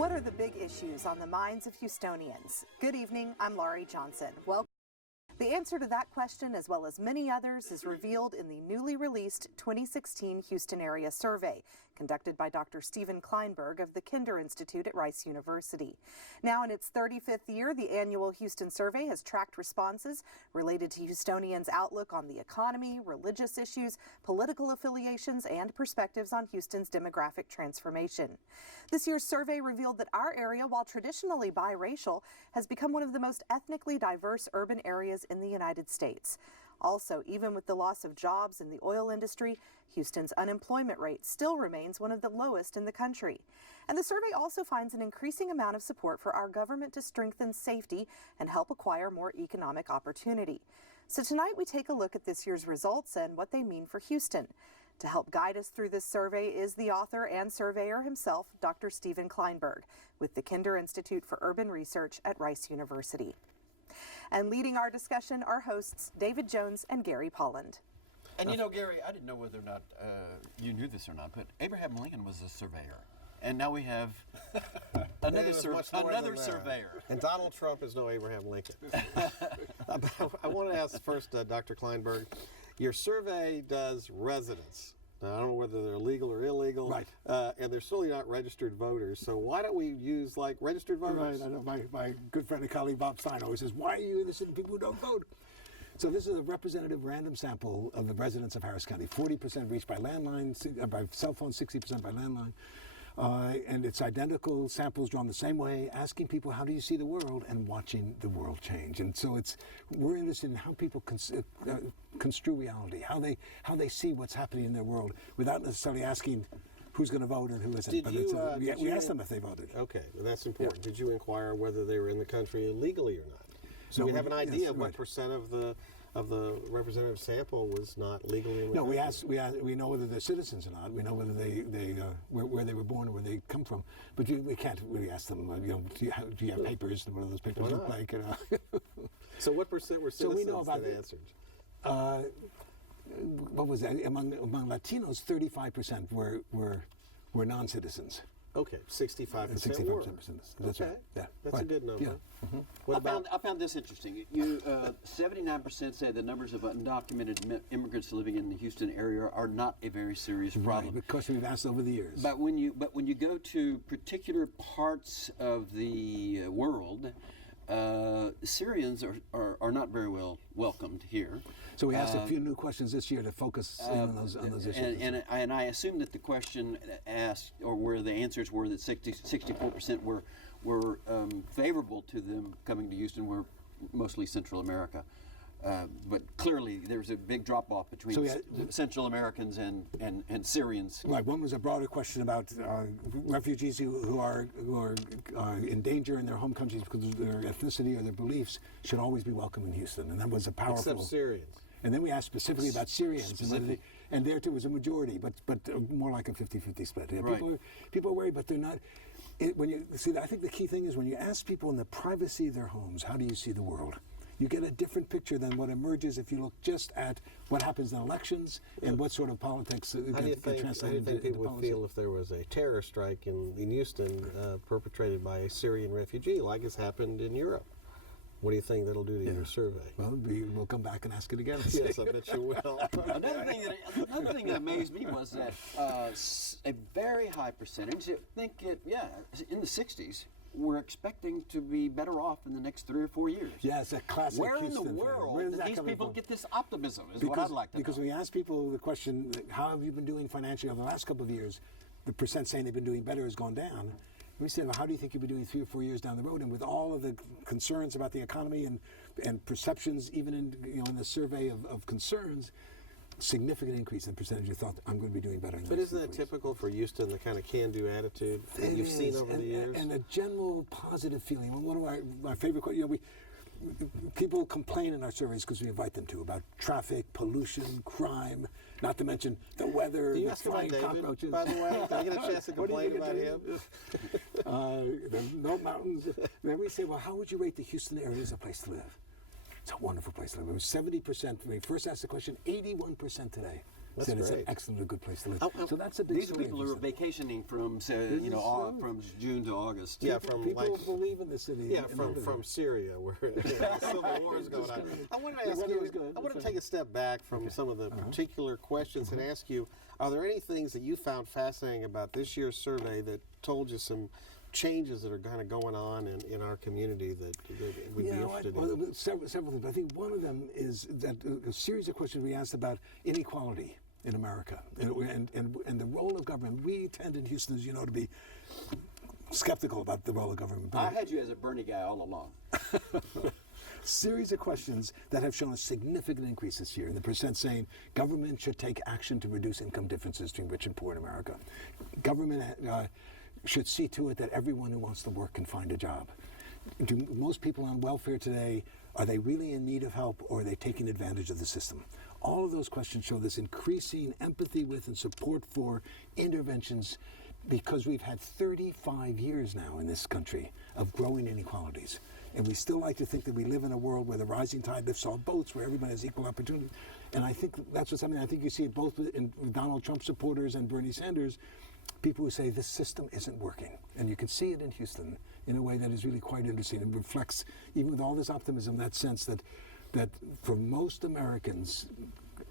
What are the big issues on the minds of Houstonians? Good evening, I'm Laurie Johnson. Welcome. The answer to that question, as well as many others, is revealed in the newly released 2016 Houston Area Survey, conducted by Dr. Stephen Klineberg of the Kinder Institute at Rice University. Now in its 35th year, the annual Houston Survey has tracked responses related to Houstonians' outlook on the economy, religious issues, political affiliations, and perspectives on Houston's demographic transformation. This year's survey revealed that our area, while traditionally biracial, has become one of the most ethnically diverse urban areas in the United States. Also, even with the loss of jobs in the oil industry, Houston's unemployment rate still remains one of the lowest in the country. And the survey also finds an increasing amount of support for our government to strengthen safety and help acquire more economic opportunity. So tonight we take a look at this year's results and what they mean for Houston. To help guide us through this survey is the author and surveyor himself, Dr. Stephen Klineberg, with the Kinder Institute for Urban Research at Rice University. And leading our discussion are hosts David Jones and Gary Polland. And you know, Gary, I didn't know whether or not you knew this or not, but Abraham Lincoln was a surveyor. And now we have another surveyor. And Donald Trump is no Abraham Lincoln. I want to ask first, Dr. Klineberg, your survey does residents. Now, I don't know whether they're legal or illegal, right? And they're certainly not registered voters. So why don't we use like registered voters? Right. I know my good friend and colleague Bob Stein always says, "Why are you interested in people who don't vote?" So this is a representative random sample of the residents of Harris County. 40% reached by landline, by cell phone, 60% by landline. And it's identical samples drawn the same way, asking people, how do you see the world, and watching the world change. And so we're interested in how people construe reality, how they see what's happening in their world, without necessarily asking who's going to vote and who isn't. We asked them if they voted. Okay, well, that's important. Yeah. Did you inquire whether they were in the country illegally or not? So we have an idea of what percent of the representative sample was not legally in the country. We know whether they're citizens or not. We know whether where they were born or where they come from. But we can't really ask them, do you have papers? What do those papers look like? So what percent were citizens that answered? What was that? Among Latinos, 35% were non-citizens. Okay, 65% were. That's right. Yeah, that's a good number. Yeah. Mm-hmm. I found this interesting. 79% say the numbers of undocumented immigrants living in the Houston area are not a very serious problem. Right, because we've asked over the years. But when you go to particular parts of the world, Syrians are not very well welcomed here. So we asked a few new questions this year to focus on those issues. And I assume that the question asked, or where the answers were, that 64% were favorable to them coming to Houston, were mostly Central America. But clearly, there's a big drop-off between Central Americans and Syrians. Right. One was a broader question about refugees who are in danger in their home countries because of their ethnicity or their beliefs should always be welcome in Houston, and that was a powerful. Except Syrians. And then we asked specifically about Syrians, and there too was a majority, but more like a 50-50 split. Yeah, right. People are worried, but they're not. When you see, I think the key thing is when you ask people in the privacy of their homes, how do you see the world? You get a different picture than what emerges if you look just at what happens in elections and what sort of politics get translated into policy. How do you think people would feel if there was a terror strike in Houston perpetrated by a Syrian refugee, like has happened in Europe? What do you think that'll do to your survey? Well, we'll come back and ask it again. Yes, I bet you will. Another thing that amazed me was that a very high percentage, I think in the 60s, we're expecting to be better off in the next 3 or 4 years. Yeah, it's a classic Where in the Houston world thing. did these people get this optimism is what I'd like to know. Because when you ask people the question, how have you been doing financially over the last couple of years, the percent saying they've been doing better has gone down. We said, well, how do you think you'll be doing 3 or 4 years down the road? And with all of the concerns about the economy and perceptions, even in the survey of concerns, significant increase in percentage who thought I'm going to be doing better. But isn't that typical for Houston, the kind of can-do attitude that you've seen over the years? And a general positive feeling. One of my favorite questions, people complain in our surveys because we invite them to about traffic, pollution, crime, not to mention the weather, the flying cockroaches. By the way, did I get a chance to complain about him? The no mountains. Then we say, well, how would you rate the Houston area as a place to live? It's a wonderful place to live. It was 70%. When we first asked the question, 81% today. said it's an great. excellent, good place to live. Oh, so that's a big These are story people in who are Houston. vacationing from, This is true. from June to August. Yeah, from People like believe in the city. yeah, and from live from there. Syria where the civil war is going on. I wanted to ask weather you. was good. I want to That's take a step back from some of the particular questions and ask you: are there any things that you found fascinating about this year's survey that told you some changes that are kind of going on in our community that we'd be interested in? Several things. I think one of them is that a series of questions we asked about inequality in America and the role of government. We tend in Houston, as you know, to be skeptical about the role of government. I had you as a Bernie guy all along. Series of questions that have shown a significant increase this year in the percent saying government should take action to reduce income differences between rich and poor in America. Government should see to it that everyone who wants to work can find a job. Do most people on welfare today, are they really in need of help, or are they taking advantage of the system? All of those questions show this increasing empathy with and support for interventions, because we've had 35 years now in this country of growing inequalities. And we still like to think that we live in a world where the rising tide lifts all boats, where everybody has equal opportunity. And I think that's what's happening. I think you see it both in Donald Trump supporters and Bernie Sanders, people who say this system isn't working. And you can see it in Houston in a way that is really quite interesting and reflects, even with all this optimism, that sense that for most Americans,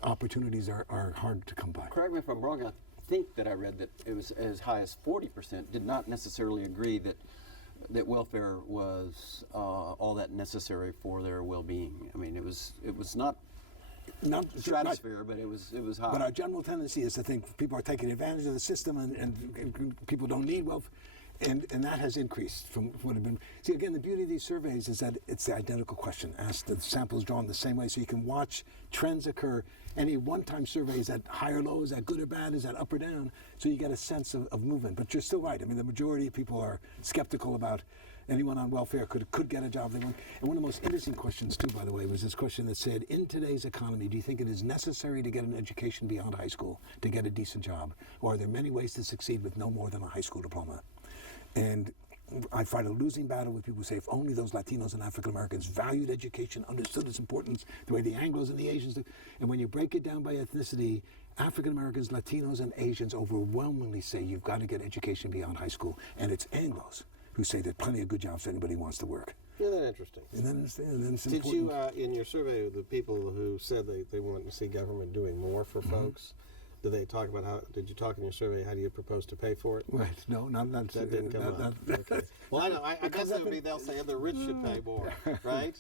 opportunities are hard to come by. Correct me if I'm wrong. I think that I read that it was as high as 40% did not necessarily agree that welfare was all that necessary for their well-being. I mean, it was not stratosphere, but it was high. But our general tendency is to think people are taking advantage of the system and people don't need wealth. And that has increased from what had been. See, again, the beauty of these surveys is that it's the identical question asked. The samples drawn the same way, so you can watch trends occur. Any one-time survey, is that high or low? Is that good or bad? Is that up or down? So you get a sense of movement. But you're still right. I mean, the majority of people are skeptical about anyone on welfare could get a job they want. And one of the most interesting questions, too, by the way, was this question that said, in today's economy, do you think it is necessary to get an education beyond high school to get a decent job? Or are there many ways to succeed with no more than a high school diploma? And I fight a losing battle with people who say if only those Latinos and African Americans valued education, understood its importance, the way the Anglos and the Asians do. And when you break it down by ethnicity, African Americans, Latinos, and Asians overwhelmingly say you've got to get education beyond high school. And it's Anglos who say there's plenty of good jobs for anybody who wants to work. Isn't that interesting? And then it's Did important. you, in your survey, the people who said they want to see government doing more for folks, did they talk about how? Did you talk in your survey? How do you propose to pay for it? Right. No, not That didn't come up. Okay. Well, I know. I guess it would be they'll say the rich should pay more, right?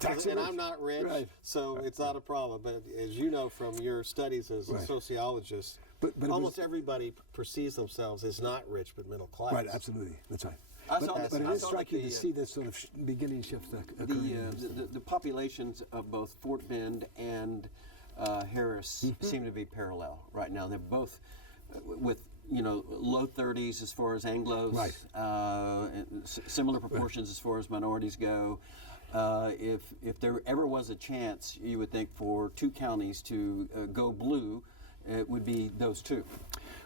Tax And rich. I'm not rich, Right. so it's not a problem. But as you know from your studies as a Right. sociologist, But it almost was- everybody perceives themselves as not rich but middle class. Right, absolutely. That's right. I saw But that- it I is saw that striking the, to see this sort of beginning shift occurring. The populations of both Fort Bend and Harris seem to be parallel right now. They're both with low 30s as far as Anglos, Right. and similar proportions as far as minorities go. If there ever was a chance, you would think for two counties to go blue, it would be those two.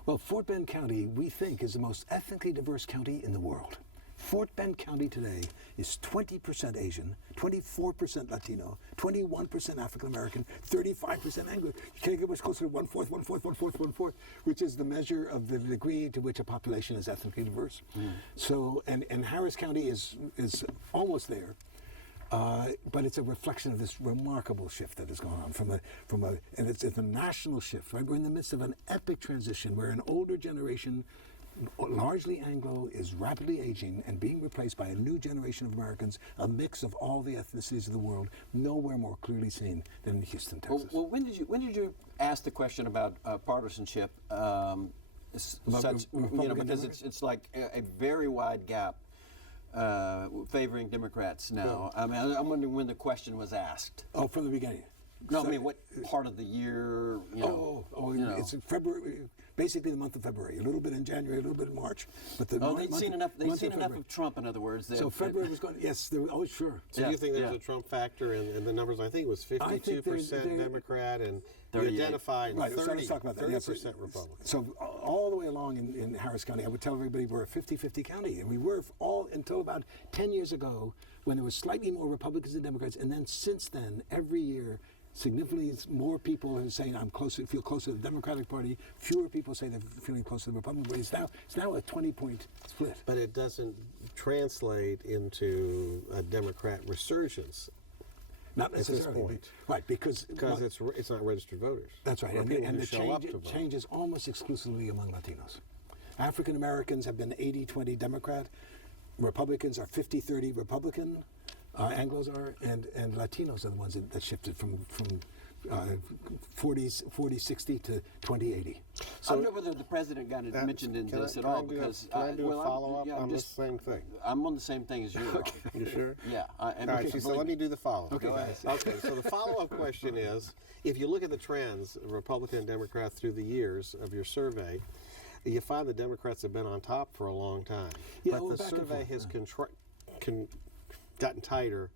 Well, Fort Bend County, we think, is the most ethnically diverse county in the world. Fort Bend County today is 20% Asian, 24% Latino, 21% African American, 35% Anglo. You can't get much closer to 1/4, 1/4, 1/4, 1/4, which is the measure of the degree to which a population is ethnically diverse. So, and Harris County is almost there. But it's a reflection of this remarkable shift that has gone on and it's a national shift, right? We're in the midst of an epic transition where an older generation, largely Anglo, is rapidly aging and being replaced by a new generation of Americans, a mix of all the ethnicities of the world, nowhere more clearly seen than in Houston, Texas. Well, when did you ask the question about partisanship? Because it's like a very wide gap favoring Democrats now. I mean, I'm wondering when the question was asked. Oh, from the beginning. No, I mean, what part of the year? It's in February, basically the month of February. A little bit in January, a little bit in March. But they'd seen enough. They'd seen enough of Trump, in other words. So February was going. Yes, sure. So do you think there's a Trump factor in the numbers? I think it was 52% Democrat and you identified 30% Republican. So all the way along in Harris County, I would tell everybody we're a 50-50 county, and we were all until about 10 years ago when there was slightly more Republicans than Democrats, and then since then, every year, Significantly more people are saying feel closer to the Democratic Party. Fewer people say they're feeling closer to the Republican Party. It's now a 20-point split. But it doesn't translate into a Democrat resurgence. Not necessarily. At this point. Right, because it's not registered voters. That's right, Or and, people and who the show up to vote. change is almost exclusively among Latinos. African Americans have been 80-20 Democrat. Republicans are 50-30 Republican. Anglos are, and Latinos are the ones that shifted from 40-60 to 20-80. I don't know whether the president got it mentioned in this at all, because can I do a well, follow-up yeah, on I'm the same thing? I'm on the same thing as you are. You sure? Yeah. All right, so let me do the follow-up. Okay, go ahead. Okay, so the follow-up question is, if you look at the trends, Republican and Democrat through the years of your survey, you find the Democrats have been on top for a long time. Yeah, but well, the back and survey forth, has gotten tighter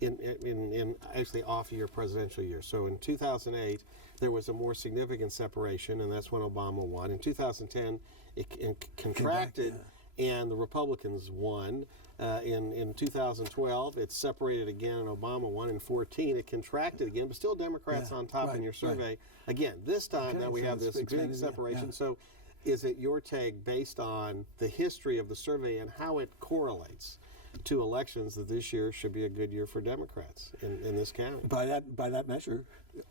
in actually off-year presidential years. So in 2008, there was a more significant separation, and that's when Obama won. In 2010, it contracted, and the Republicans won. In 2012, it separated again, and Obama won. In 2014, it contracted again, but still Democrats on top in your survey. Again, this time, now we have this big separation. So is it your take, based on the history of the survey and how it correlates to elections, that this year should be a good year for Democrats in this county? By that measure,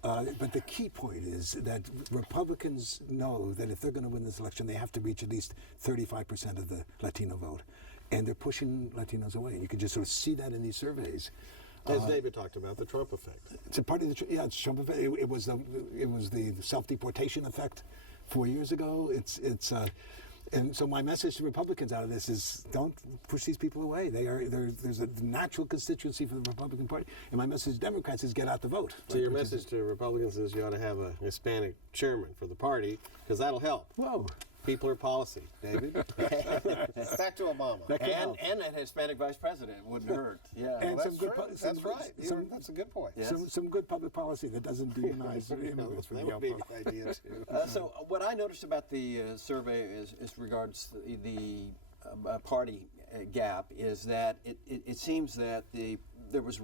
but the key point is that Republicans know that if they're going to win this election, they have to reach at least 35% of the Latino vote, and they're pushing Latinos away. And you can just sort of see that in these surveys. As David talked about, the Trump effect. It's a part of the it's Trump effect. It was the self-deportation effect 4 years ago. And so my message to Republicans out of this is, don't push these people away. There's a natural constituency for the Republican Party. And my message to Democrats is, get out the vote. So your message to Republicans is you ought to have a Hispanic chairman for the party, because that'll help. Whoa. People are policy, David. Back to Obama. And a Hispanic vice president wouldn't hurt. Yeah. And That's some good true. That's right. That's a good point. Yeah. Some good public policy that doesn't demonize immigrants for That the would be a outpost. good idea, too. So what I noticed about the survey is regards the party gap is that it seems that there was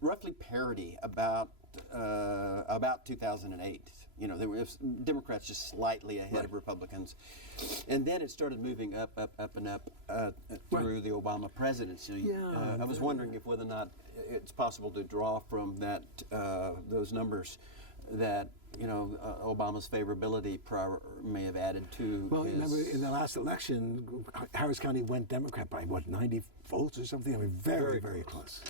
roughly parity about 2008. You know, there were Democrats just slightly ahead of Republicans, and then it started moving up and up through the Obama presidency. Yeah. I was wondering if whether or not it's possible to draw from that those numbers that Obama's favorability may have added to. Well, his... remember in the last election, Harris County went Democrat by 90 votes or something. I mean, very close.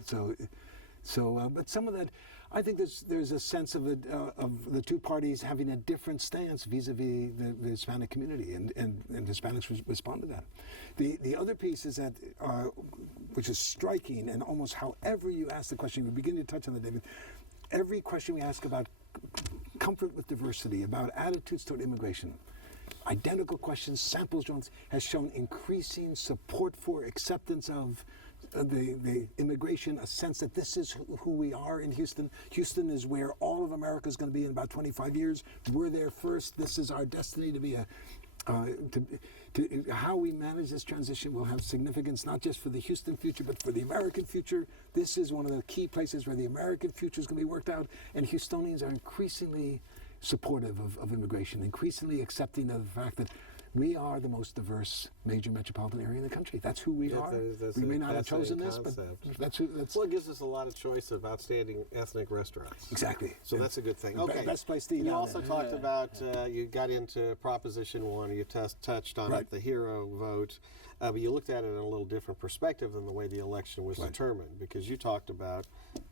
So, but some of that, I think there's a sense of the two parties having a different stance vis-a-vis the Hispanic community, and Hispanics respond to that. The other piece is that, which is striking, and almost however you ask the question, we begin to touch on that, David. Every question we ask about comfort with diversity, about attitudes toward immigration, identical questions, samples Jones has shown increasing support for, acceptance of the immigration, a sense that this is who we are in Houston. Houston is where all of America is going to be in about 25 years. We're there first. This is our destiny to be how we manage this transition will have significance not just for the Houston future, but for the American future. This is one of the key places where the American future is going to be worked out, and Houstonians are increasingly supportive of immigration, increasingly accepting of the fact that we are the most diverse major metropolitan area in the country. That's who we are. We may not have chosen this, but that's who. Well, it gives us a lot of choice of outstanding ethnic restaurants. Exactly. So that's a good thing. Okay. Best place to eat. You also talked about, you got into Proposition 1, you touched on it, the hero vote, but you looked at it in a little different perspective than the way the election was determined, because you talked about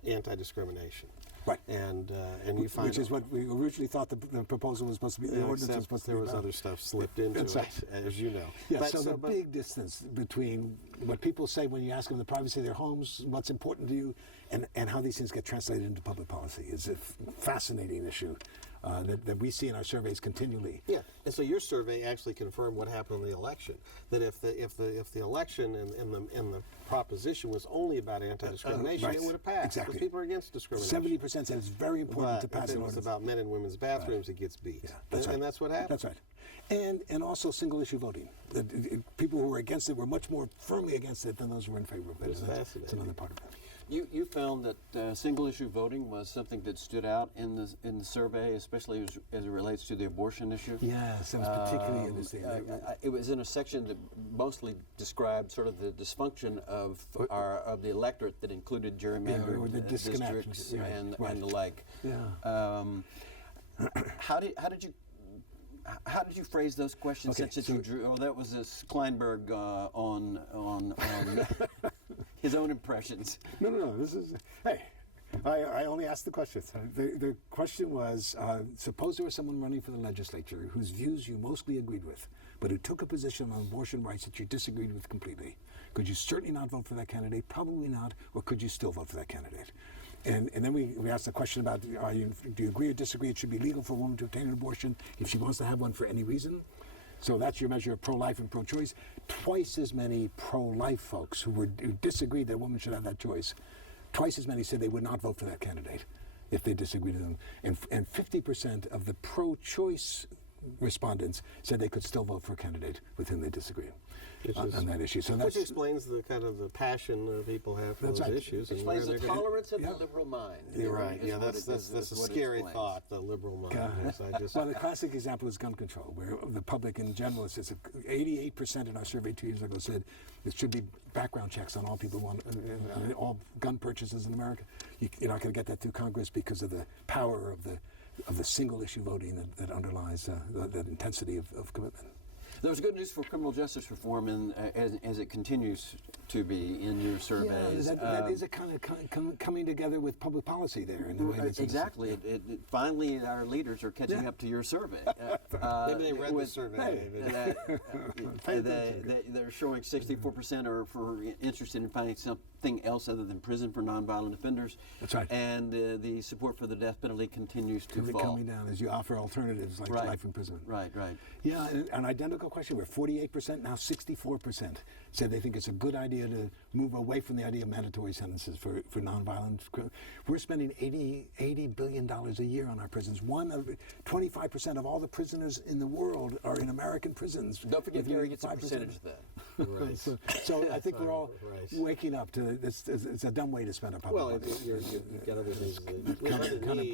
anti-discrimination. Right. And you find which is what we originally thought the proposal was supposed to be. The ordinance was supposed to be. There was other stuff slipped into it, as you know. Yeah. So the big distance between what people say when you ask them the privacy of their homes, what's important to you, and how these things get translated into public policy is a fascinating issue that we see in our surveys continually. Yeah. And so your survey actually confirmed what happened in the election. That if the election and the proposition was only about anti-discrimination, it would have passed. Exactly. Because people are against discrimination. 70% said it's very important to pass an an ordinance. ordinance. About men and women's bathrooms, it gets beat. Yeah, that's right. And that's what happened. That's right. And also single issue voting. People who were against it were much more firmly against it than those who were in favor of it. It's fascinating. That's another part of that. You found that single-issue voting was something that stood out in the survey, especially as it relates to the abortion issue. Yes, that was particularly interesting. It was in a section that mostly described sort of the dysfunction of the electorate that included gerrymandered or the disconnect, districts yeah, and right. the like. Yeah. How did you phrase those questions such that you drew? Oh, that was this Klineberg on his own impressions. No. This is hey. I only asked the questions. The question was: suppose there was someone running for the legislature whose views you mostly agreed with, but who took a position on abortion rights that you disagreed with completely. Could you certainly not vote for that candidate? Probably not. Or could you still vote for that candidate? And then we asked the question about, do you agree or disagree it should be legal for a woman to obtain an abortion if she wants to have one for any reason? So that's your measure of pro-life and pro-choice. Twice as many pro-life folks who disagreed that a woman should have that choice, twice as many said they would not vote for that candidate if they disagreed with them. And 50% of the pro-choice respondents said they could still vote for a candidate with whom they disagree on that issue. So which explains the kind of the passion people have for those issues. Explains the tolerance of the liberal mind. You're right. Yeah, that's a scary thought, the liberal mind. Well, the classic example is gun control, where the public in general says 88% in our survey 2 years ago said there should be background checks on all people on all gun purchases in America. You're not going to get that through Congress because of the power of the single issue voting that underlies that intensity of commitment. There's good news for criminal justice reform as it continues to be in your surveys. Yeah, that is a kind of coming together with public policy there. In the way that's exactly. Finally, our leaders are catching up to your survey. Maybe they read the survey. They're showing 64% are interested in finding something else other than prison for nonviolent offenders. That's right. And the support for the death penalty continues to fall. Coming down as you offer alternatives like life imprisonment. Right. Yeah, an identical question where 48%, now 64% said they think it's a good idea to move away from the idea of mandatory sentences for nonviolent. We're spending $80 billion a year on our prisons. 25% of all the prisoners in the world are in American prisons. Don't forget Gary gets a percentage of that. Right. So I think we're all waking up to this. It's a dumb way to spend our public money. Well, you've got other things.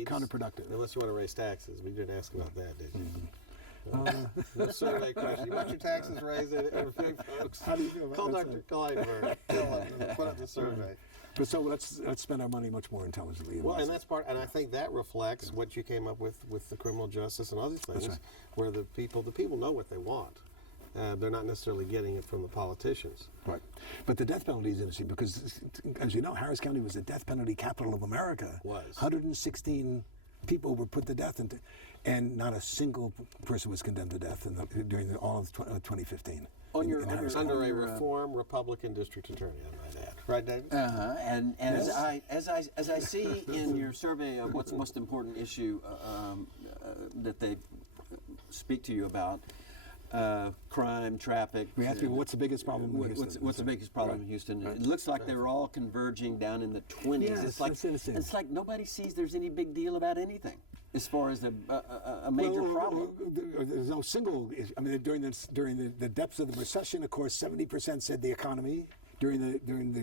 Counterproductive. Unless you want to raise taxes. We didn't ask about that, did you? The survey question. You want your taxes raised, folks? How do you feel about Call Dr. Klineberg. Put up the survey. But so let's spend our money much more intelligently. Well, and that's part, and I think that reflects what you came up with the criminal justice and other things, where the people know what they want. They're not necessarily getting it from the politicians. Right. But the death penalty is interesting because, as you know, Harris County was the death penalty capital of America. Was. 116 people were put to death, and not a single person was condemned to death during all of 2015. Under a reform Republican district attorney, I might add. Right, David? And yes. as I see in your survey of what's the most important issue that they speak to you about, crime, traffic. We asked you, what's the biggest problem in Houston? What's the biggest problem in Houston? Right. It looks like they're all converging down in the 20s. Yes, it's like nobody sees there's any big deal about anything as far as a major problem. There's no single issue. I mean, during the depths of the recession, of course, 70% said the economy. During the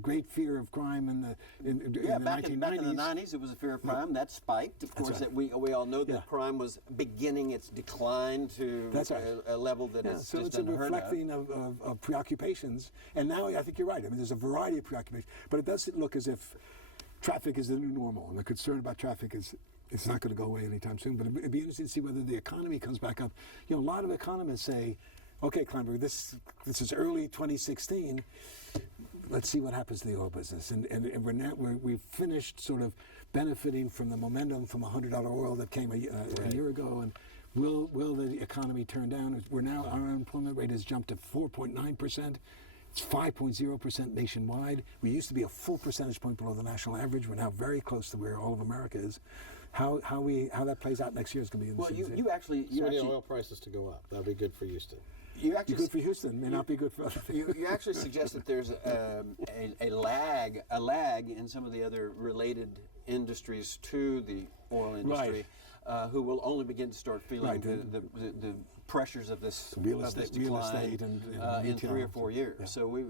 great fear of crime in the 1990s. Back in the 90s, it was a fear of crime. That spiked. Of course, that we all know that crime was beginning its decline to a level that is so just it's a unheard reflecting of preoccupations. And now I think you're right. I mean, there's a variety of preoccupations. But it does look as if traffic is the new normal. And the concern about traffic is it's not going to go away anytime soon. But it'd be interesting to see whether the economy comes back up. You know, a lot of economists say, okay, Klineberg, this is early 2016. Let's see what happens to the oil business. And we've finished sort of benefiting from the momentum from $100 oil that came a year ago. And will the economy turn down? Our unemployment rate has jumped to 4.9%. It's 5.0% nationwide. We used to be a full percentage point below the national average. We're now very close to where all of America is. How that plays out next year is going to be interesting. Well, you actually need oil prices to go up. That'll be good for Houston. Be good for Houston, may not be good for other things. You actually suggest that there's a lag in some of the other related industries to the oil industry, who will only begin to start feeling the pressures of this decline and in 3 or 4 years. Yeah. So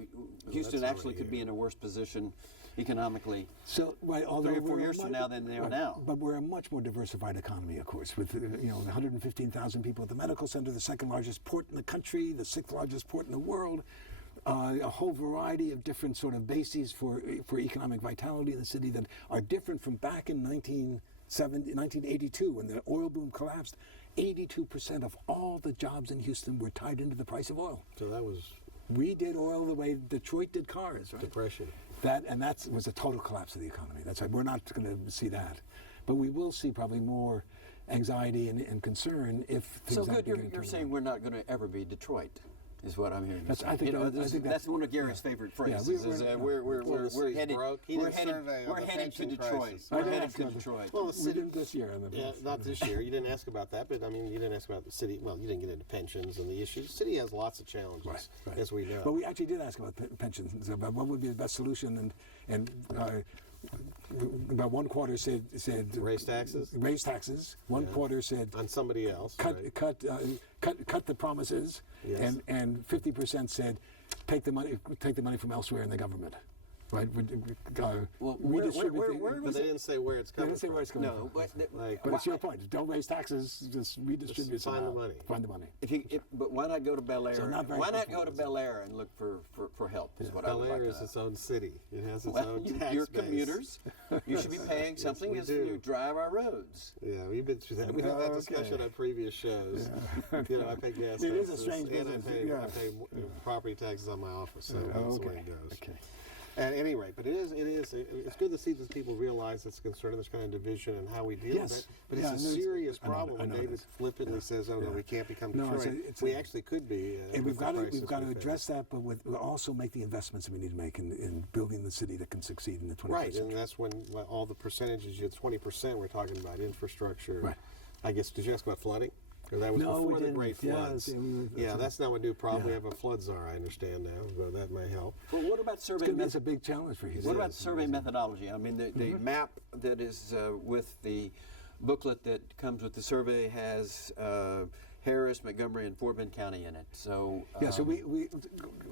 Houston actually could be in a worse position economically So, right, although 3 or 4 we're years from now than they are right, now. But we're a much more diversified economy, of course, with 115,000 people at the medical center, the second largest port in the country, the sixth largest port in the world, a whole variety of different sort of bases for economic vitality in the city that are different from back in 1982 when the oil boom collapsed. 82% of all the jobs in Houston were tied into the price of oil. So that was We did oil the way Detroit did cars, right? depression. That was a total collapse of the economy. That's right. We're not going to see that, but we will see probably more anxiety and concern if things So aren't good, beginning to you're turn saying around. we're not going to ever be Detroit, is what I'm hearing. you That's- say. I think You know, that- I think that's one of Gary's favorite phrases. we're- is, yeah. we're Well, the city's headed broke. He we're did a headed survey on we're the headed to pension Detroit. crisis. I We're didn't headed ask to about this. Detroit. Well, the We city, didn't this year. yeah, not this year. You didn't ask about that, but I mean, you didn't ask about the city. Well, you didn't get into pensions and the issues. The city has lots of challenges, Right. as we know. But we actually did ask about pensions, about what would be the best solution, and about one quarter said Raise taxes raise taxes. One quarter said on somebody else. cut right? cut the promises, Yes. and 50% said take the money from elsewhere in the government, right? Well, Redistribute where But was they it? didn't say where it's They coming didn't say from. where it's coming No, from. Like, But it's your point. Don't raise taxes. Just redistribute. Just find the somehow. money. Find the money. But why not go to Bel Air? So not very Why not go helpful, to is it? Bel Air and look for help? Is what I Bel would Air like is to know. its own city. It has its Well, own tax you're base. commuters. You should be paying something we as do. you drive our roads. Yeah, we've been through that. We've had that discussion Okay. on previous shows. You know, I pay gas taxes. It is a strange and business, I yeah. pay property taxes on my office. So that's the way it goes. Okay. At any rate, but it's good to see that people realize it's a concern. There's kind of division in how we deal Yes. with it. But Yeah, it's no, a it's- serious I know problem that- I when know David that. flippantly Yeah. says, "Oh no, Yeah. we can't become No, Detroit." it's we a- actually could be. And with the crisis we've got to we face. address that, but we'll also make the investments that we need to make in building the city that can succeed in the 21st Right, century. and that's when all the percentages. You had 20%. We're talking about infrastructure. Right. I guess. Did you ask about flooding? Or that was No, we before the didn't. great Yeah, floods. yeah, That's now a new problem. We yeah. have a flood czar. I understand now, so that may help. Well, what about survey That's methods? a big challenge for Houston. What about survey methodology? I mean, the map that is with the booklet that comes with the survey has Harris, Montgomery, and Fort Bend County in it. So Yeah, so we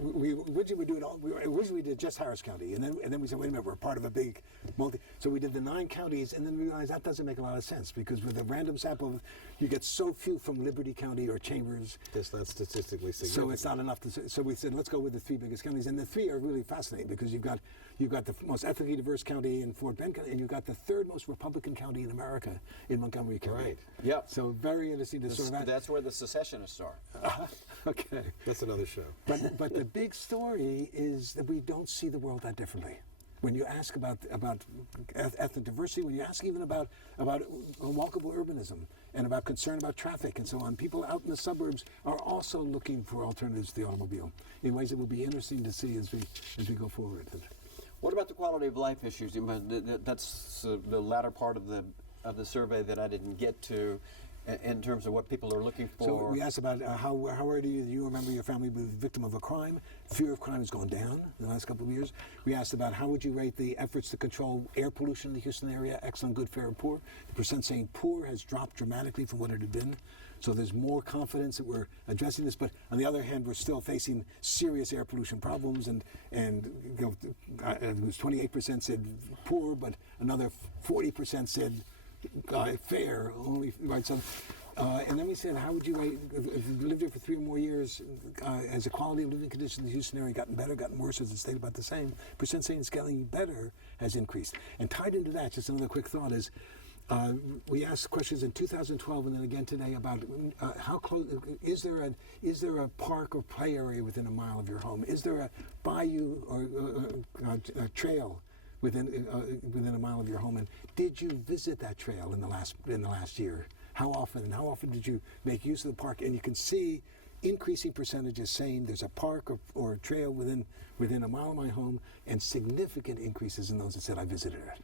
originally would do it all. Originally we did just Harris County, and then we said, wait a minute, we're part of a big multi. So we did the 9 counties, and then we realized that doesn't make a lot of sense because with a random sample, you get so few from Liberty County or Chambers. It's not statistically significant. So it's not enough to. So we said, let's go with the 3 biggest counties, and the 3 are really fascinating because you've got the most ethnically diverse county in Fort Bend County, and you've got the 3rd most Republican county in America in Montgomery County. Right. Yep. So very interesting to sort of. That's where the secessionists are. Okay. That's another show. But the big story is that we don't see the world that differently. When you ask about ethnic diversity, when you ask even about walkable urbanism and about concern about traffic and so on, people out in the suburbs are also looking for alternatives to the automobile in ways that will be interesting to see as we go forward. What about the quality of life issues? That's the latter part of the survey that I didn't get to, in terms of what people are looking for. So we asked about how do you remember your family being a victim of a crime? Fear of crime has gone down in the last couple of years. We asked about how would you rate the efforts to control air pollution in the Houston area, excellent, good, fair, and poor. The percent saying poor has dropped dramatically from what it had been. So there's more confidence that we're addressing this, but on the other hand, we're still facing serious air pollution problems, and it was 28% said poor, but another 40% said fair, only, right? So, and then we said, how would you rate, if you lived here for 3 or more years, has the quality of living conditions in the Houston area gotten better, gotten worse, has it stayed about the same? Percent saying it's getting better has increased. And tied into that, just another quick thought is, we asked questions in 2012 and then again today about how close is there a park or play area within a mile of your home? Is there a bayou or a trail within a mile of your home? And did you visit that trail in the last year? How often? And how often did you make use of the park? And you can see increasing percentages saying there's a park or a trail within a mile of my home, and significant increases in those that said I visited it.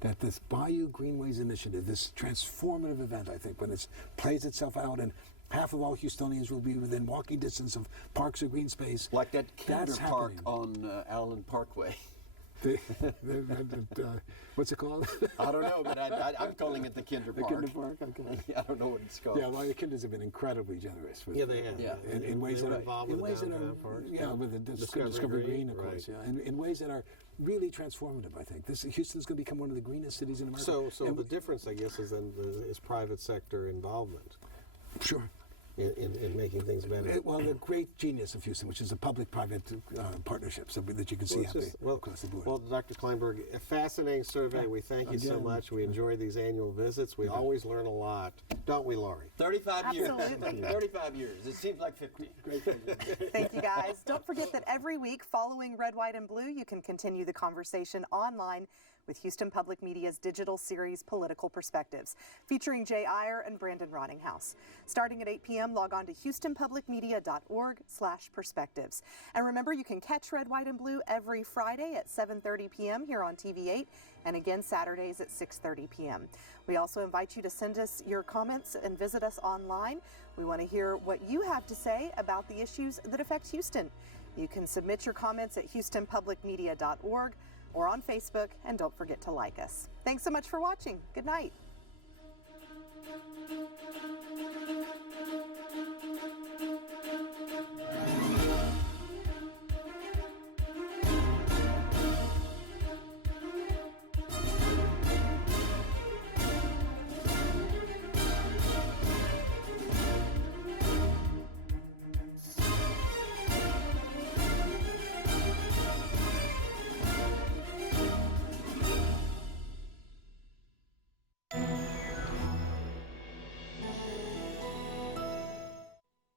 That this Bayou Greenways initiative, this transformative event, I think, when it plays itself out and half of all Houstonians will be within walking distance of parks or green space. Like that Kinder That's Park happening. on Allen Parkway. What's it called? I don't know, but I'm calling it the Kinder The Park. Kinder Park. Okay. I don't know what it's called. Yeah, well, the Kinders have been incredibly generous. With, Yeah, they have. Yeah. In ways They that were are involved in with ways the that are downtown parks. yeah, with the Discovery Green, of course. right. Yeah, and in ways that are really transformative. I think Houston's going to become one of the greenest cities in America. So And the difference, I guess, is then is private sector involvement sure. in making things better. Well, the great genius of Houston, which is a public-private partnership, so that you can see Well, it's just- across the board. Well, Dr. Kleinberg, a fascinating survey. We thank you so Again. much. We enjoy these annual visits. We always learn a lot, don't we, Laurie? 35 years. Absolutely. 35 years. It seems like 50. Great. Thank you, guys. Don't forget that every week following Red, White, and Blue, you can continue the conversation online with Houston Public Media's digital series Political Perspectives, featuring Jay Iyer and Brandon Rottinghouse. Starting at 8 p.m., log on to houstonpublicmedia.org/perspectives. And remember, you can catch Red, White, and Blue every Friday at 7:30 p.m. here on TV8, and again Saturdays at 6:30 p.m. We also invite you to send us your comments and visit us online. We want to hear what you have to say about the issues that affect Houston. You can submit your comments at houstonpublicmedia.org or on Facebook, and don't forget to like us. Thanks so much for watching. Good night.